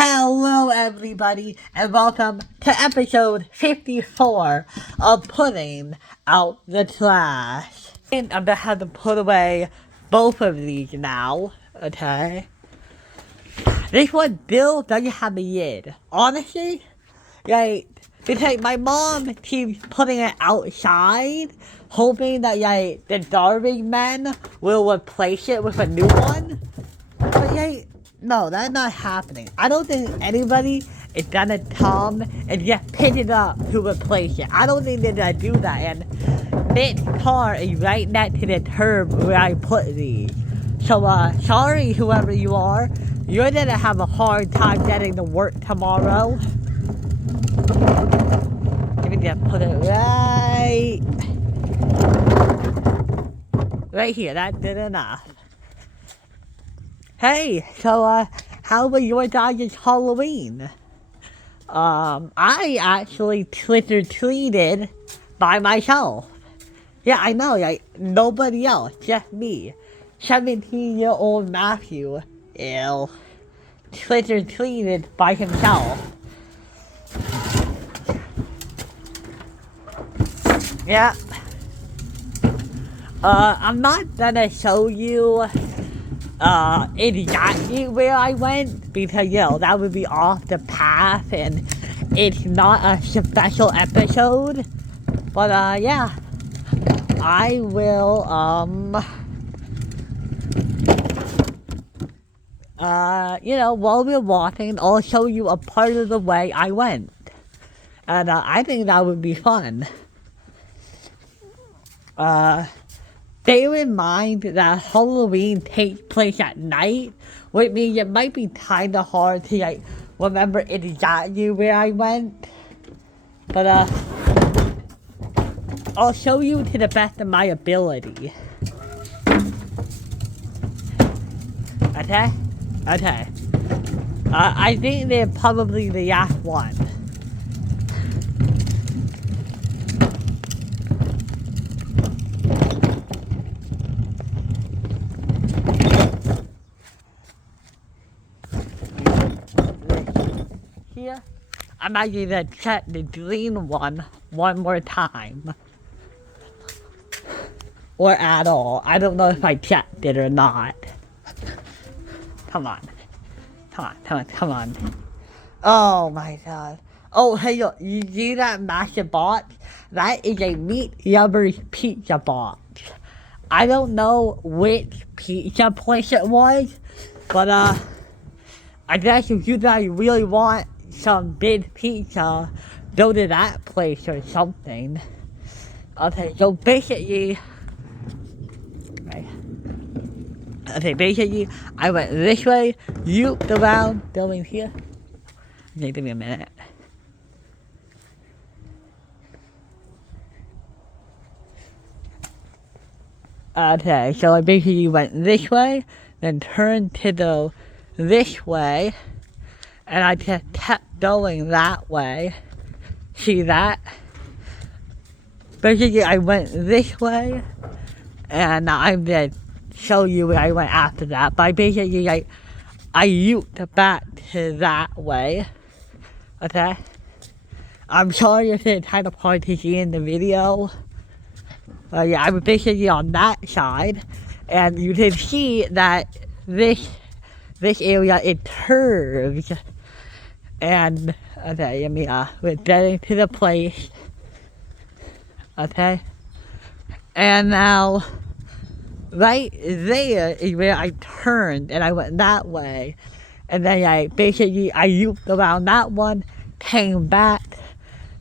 Hello everybody and welcome to episode 54 of Putting Out the Trash. And I'm gonna have to put away both of these now, okay? This one still doesn't have a lid. Honestly, because my mom keeps putting it outside, hoping that the garbage men will replace it with a new one. But no, that's not happening. I don't think anybody is gonna come and just pick it up to replace it. I don't think they're gonna do that. And this car is right next to the curb where I put these. So, sorry whoever you are. You're gonna have a hard time getting to work tomorrow. Let me just put it right here. That's good enough. Hey, so, how was your guys' Halloween? I actually trick-or-treated by myself. Yeah, I know, nobody else, just me. 17-year-old Matthew, trick-or-treated by himself. Yeah. I'm not gonna show you exactly where I went because that would be off the path and it's not a special episode. But yeah, I will while we're walking, I'll show you a part of the way I went, and I think that would be fun. Bear in mind that Halloween takes place at night, which means it might be kinda hard to remember exactly where I went. But I'll show you to the best of my ability. Okay? Okay. I think they're probably the last one. Here, I'm actually gonna check the green one more time. Or at all. I don't know if I checked it or not. Come on. Oh my god. Oh, hey, yo, you see that massive box? That is a Meat Lovers pizza box. I don't know which pizza place it was, but I guess if you guys really want some big pizza, go to that place or something. Okay, so basically, I went this way, looped around, going here. Okay, give me a minute. Okay, so I basically went this way, then turned to go this way, and I just kept going that way. See that? Basically, I went this way, and I'm gonna show you where I went after that. But basically, I looped back to that way. Okay? I'm sorry if it's kind of hard to see in the video. Yeah, I was basically on that side, and you can see that this area is curved. And okay, let me we're getting to the place. Okay, and now right there is where I turned, and I went that way, and then I looped around that one, came back,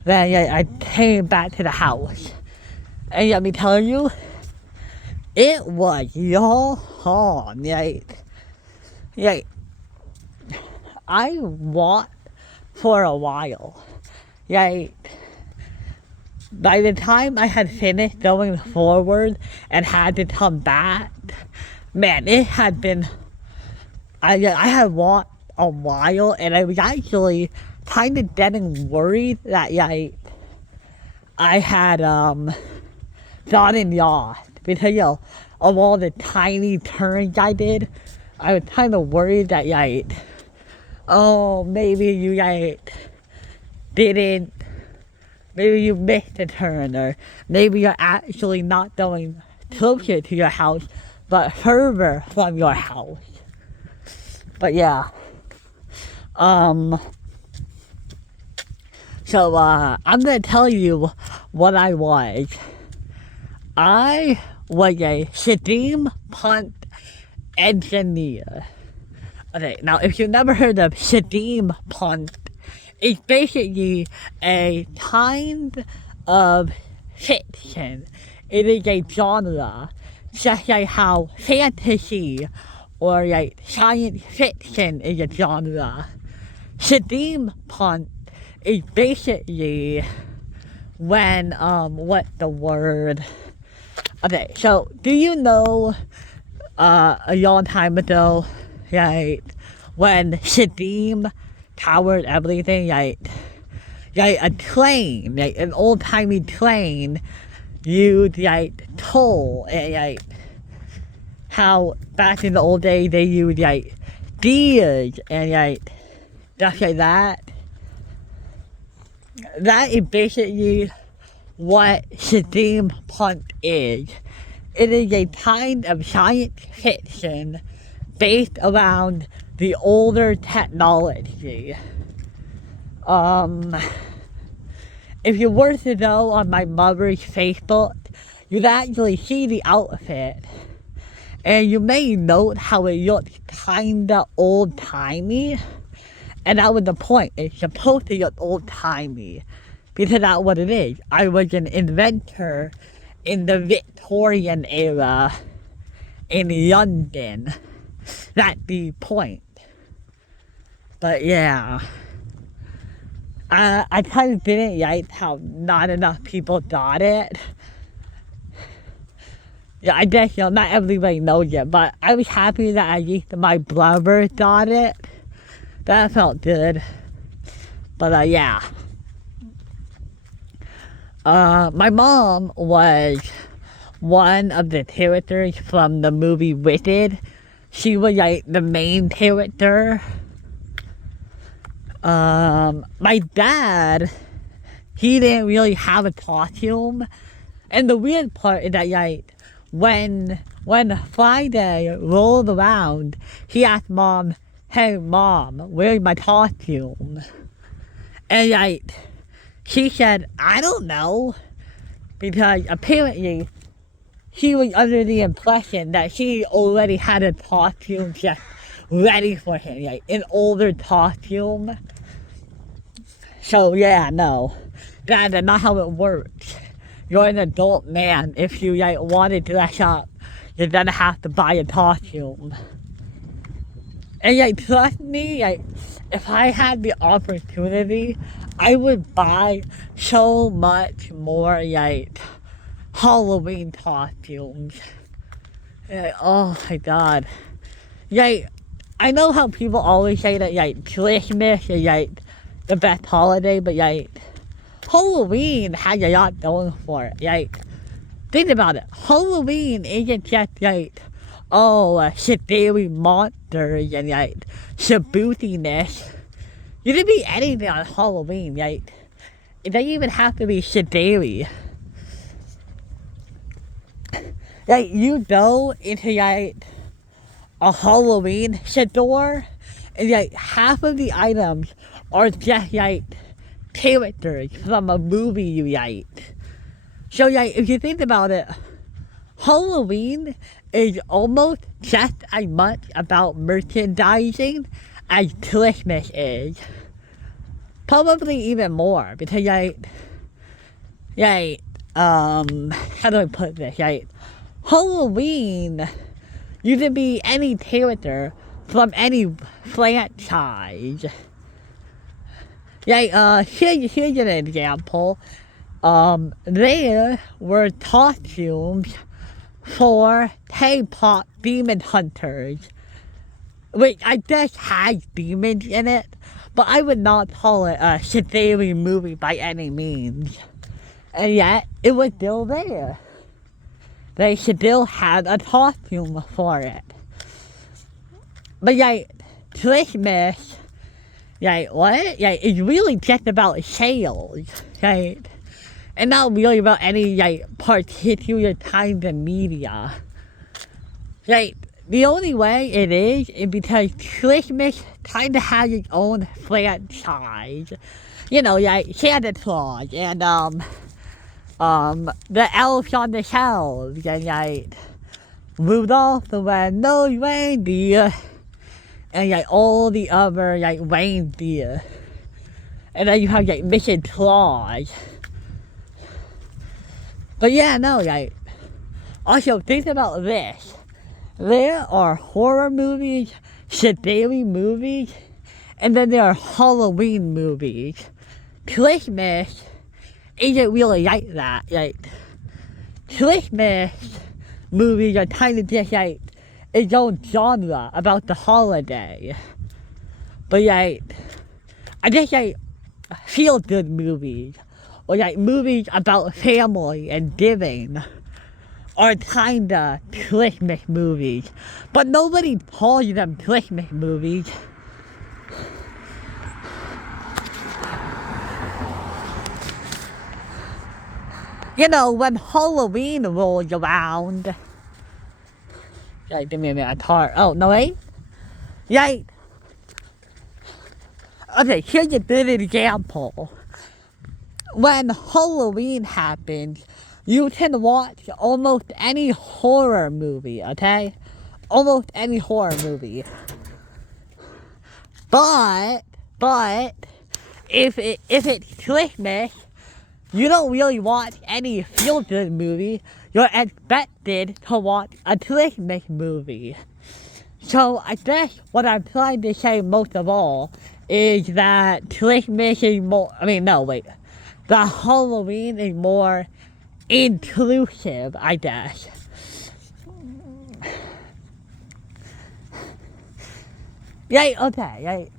then I came back to the house. And let me tell you, it was long. I walked for a while. By the time I had finished going forward and had to come back, man, it had been, I had walked a while, and I was actually kind of getting worried that I had gotten lost because of all the tiny turns I did. I was kind of worried that oh, maybe you like didn't, maybe you missed a turn, or maybe you're actually not going closer to your house, but further from your house. But yeah, so I'm gonna tell you what I was. I was a steam pump engineer. Okay, now if you've never heard of steam pump, it's basically a kind of fiction. It is a genre, just like how fantasy or like science fiction is a genre. Steampunk is basically when, what's the word? Okay, so do you know, a long time ago, like, when steam powered everything, like a train, like an old-timey train, you'd, like, toll, and, like, how back in the old days they used, like, gears, and, like, stuff like that. That is basically what steampunk is. It is a kind of science fiction based around the older technology. If you were to go on my mother's Facebook, you'd actually see the outfit. And you may note how it looks kinda old-timey. And that was the point. It's supposed to look old-timey. Because that's what it is. I was an inventor in the Victorian era in London. That's the point. But yeah. I kind of didn't like how not enough people got it. Yeah, I guess, not everybody knows it, but I was happy that at least my brother got it. That felt good. But yeah. My mom was one of the characters from the movie Wicked. She was like the main character. My dad, he didn't really have a costume. And the weird part is that, like, when Friday rolled around, he asked Mom, "Hey Mom, where's my costume?" And, like, she said, "I don't know." Because apparently, she was under the impression that she already had a costume just ready for him, like an older costume. So yeah, no, that's not how it works. You're an adult man. If you like want to dress up, you're gonna have to buy a costume. And like, trust me, like, if I had the opportunity, I would buy so much more like Halloween costumes. Like, oh my god. Like, I know how people always say that like Christmas is like the best holiday, but like Halloween has a lot going for it. Like, think about it. Halloween isn't just like, oh, scary monsters and like spookiness. You can be anything on Halloween. Like, it doesn't even have to be scary. Like, you go into like a Halloween store, and like half of the items are just like characters from a movie you like. So like, if you think about it, Halloween is almost just as much about merchandising as Christmas is. Probably even more, because how do I put this? Like, Halloween, you can be any character from any franchise. Like, here's an example. There were costumes for K-pop demon hunters, which I guess has demons in it, but I would not call it a scary movie by any means. And yet, it was still there. They still had a costume for it. But like, Christmas Like, what? Like, it's really just about sales, right? And not really about any, like, particular kind of media. Like, the only way it is because Christmas kind of has its own franchise. You know, like Santa Claus and, the elves on the shelves and, like, Rudolph the Red-Nosed Reindeer and, like, all the other, like, reindeer. And then you have, like, Mrs. Claus. But yeah, no, like, also think about this. There are horror movies, scary movies, and then there are Halloween movies. Christmas isn't really like that. Like, Christmas movies are kind of just like its own genre about the holiday. But like, I guess like feel-good movies, or like movies about family and giving, are kinda Christmas movies. But nobody calls them Christmas movies. You know, when Halloween rolls around. Like, give me a minute, oh, no wait. Like, okay, here's a good example. When Halloween happens, you can watch almost any horror movie, okay? Almost any horror movie. But, if it's Christmas, you don't really watch any feel-good movie. You're expected to watch a Christmas movie. So I guess what I'm trying to say most of all is that Christmas is more, the Halloween is more inclusive, I guess. Right, okay, right.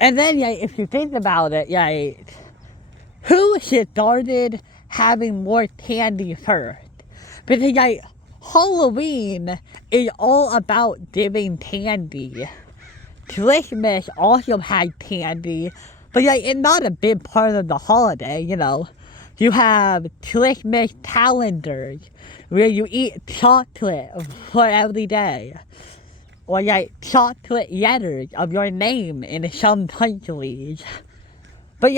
And then, if you think about it, who started having more candy first? Because, Halloween is all about giving candy. Christmas also has candy, but it's not a big part of the holiday, you know. You have Christmas calendars where you eat chocolate for every day. Or chocolate letters of your name in some countries. But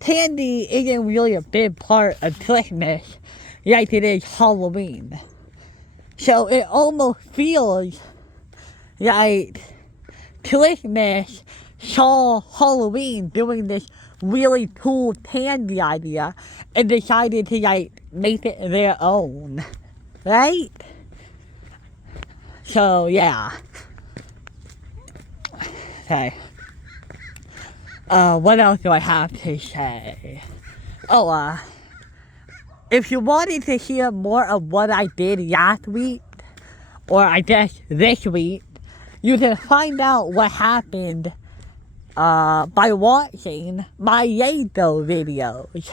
candy isn't really a big part of Christmas like it is Halloween. So it almost feels like Christmas saw Halloween doing this really cool candy idea and decided to make it their own. Right? So yeah. Okay. What else do I have to say? If you wanted to hear more of what I did last week, or I guess this week, you can find out what happened by watching my Yado videos.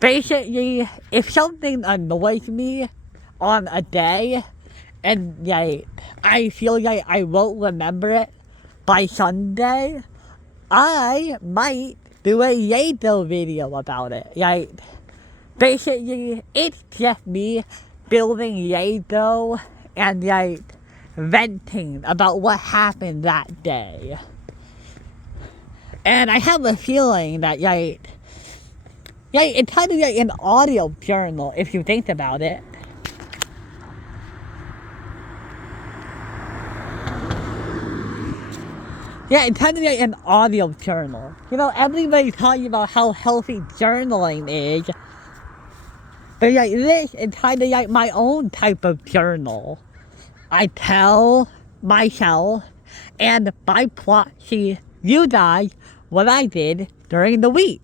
Basically, if something annoys me on a day, and I feel like I won't remember it by Sunday, I might do a Yado video about it. Basically, it's just me building Yado and venting about what happened that day. And I have a feeling that it's kind of like an audio journal if you think about it. Yeah, it's kind of like an audio journal. You know, everybody's talking about how healthy journaling is. But this is kind of like my own type of journal. I tell myself and by proxy you guys what I did during the week.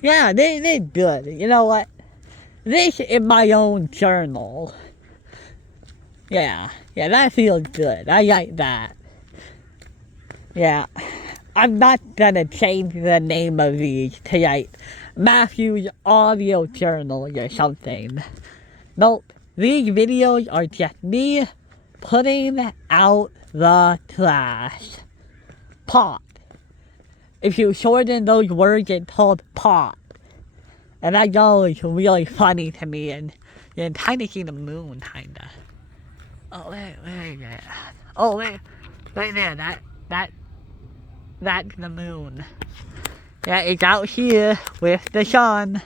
Yeah, this is good. You know what? This is my own journal. Yeah, that feels good. I like that. Yeah, I'm not gonna change the name of these to Matthew's audio journal or something. Nope, these videos are just me putting out the trash. Pot. If you shorten those words, it's called pot. And that always really funny to me, and you can kind of see the moon, kinda. Oh, wait, oh, wait, right there, that's the moon. Yeah, it's out here with the sun.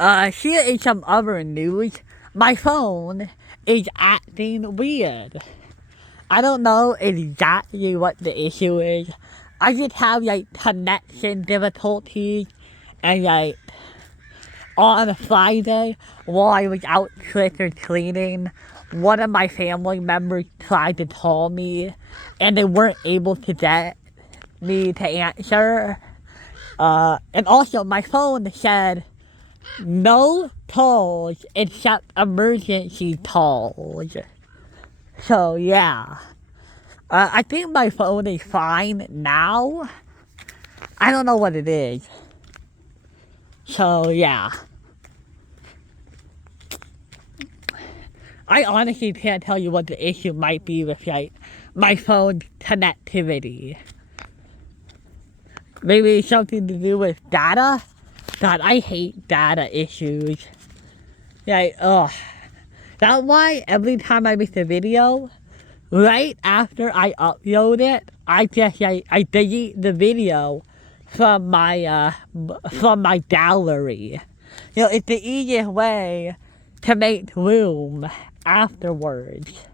Here is some other news. My phone is acting weird. I don't know exactly what the issue is. I just have connection difficulties, and on Friday while I was out trick-or-treating, one of my family members tried to call me and they weren't able to get me to answer. And also my phone said no calls except emergency calls. So yeah. I think my phone is fine now. I don't know what it is. So yeah. I honestly can't tell you what the issue might be with my phone's connectivity. Maybe something to do with data? God, I hate data issues. Ugh. That's why every time I make a video, right after I upload it, I delete the video from my gallery. It's the easiest way to make room afterwards.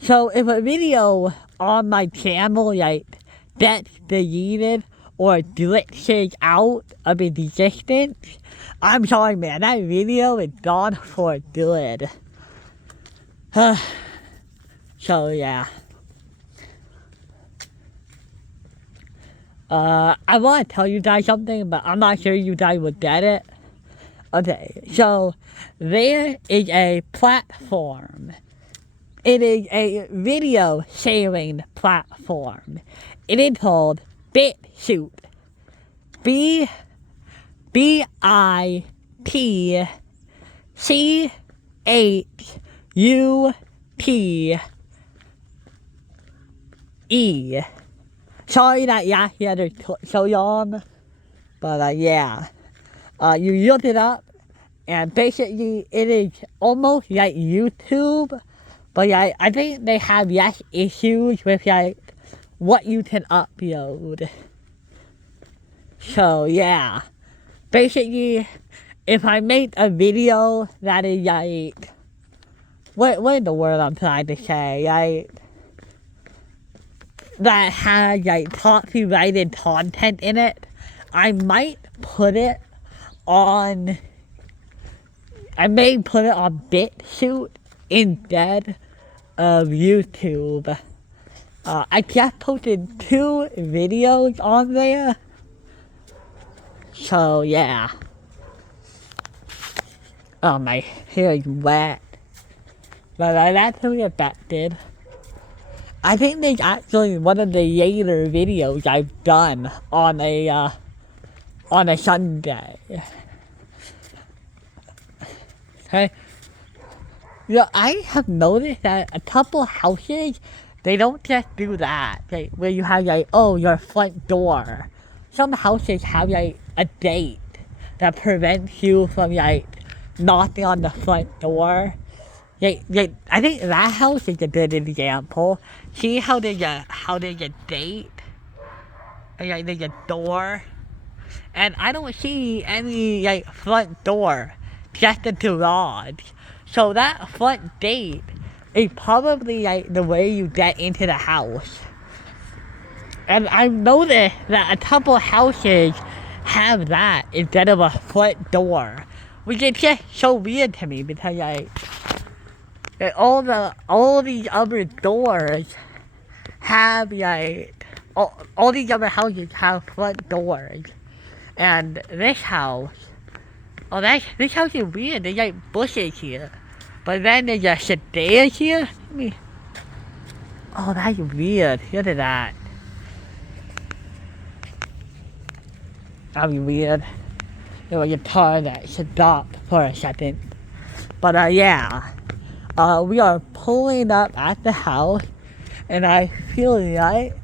So if a video on my channel gets deleted or glitches out of existence, I'm sorry, man, that video is gone for good. So yeah. I want to tell you guys something, but I'm not sure you guys would get it. Okay, so there is a platform. It is a video sharing platform. It is called Bitchute. Bitchute. Sorry that yeah, they're so long, but yeah. You look it up, and basically it is almost like YouTube, but I think they have less issues with what you can upload. So yeah, basically, if I make a video that is what is the word I'm trying to say, that has copyrighted content in it, I might put it on, I may put it on Bitchute instead of YouTube. I just posted 2 videos on there. So yeah. Oh, my hair is wet. But I'm actually affected. I think there's actually one of the later videos I've done on a Sunday. Okay. I have noticed that a couple houses, they don't just do that. Where you have your front door. Some houses have a gate that prevents you from knocking on the front door. I think that house is a good example. See how there's a gate? There's a door. And I don't see any front door, just a garage. So that front gate is probably the way you get into the house. And I've noticed that a couple houses have that instead of a front door, which is just so weird to me because all these other doors have all these other houses have front doors. And this house, this house is weird. There's bushes here, but then there's stairs here. Oh, that's weird. Look at that. weird. There was a car that stopped for a second. But yeah. We are pulling up at the house, and I feel like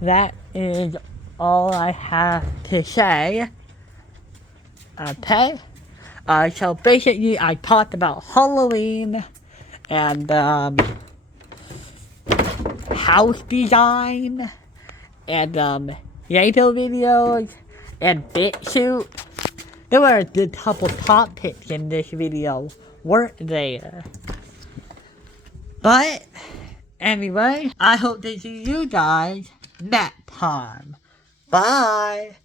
that is all I have to say. Okay? So basically I talked about Halloween and house design and Lego videos and Bitchute. There were a couple topics in this video, weren't there? But anyway, I hope to see you guys next time. Bye!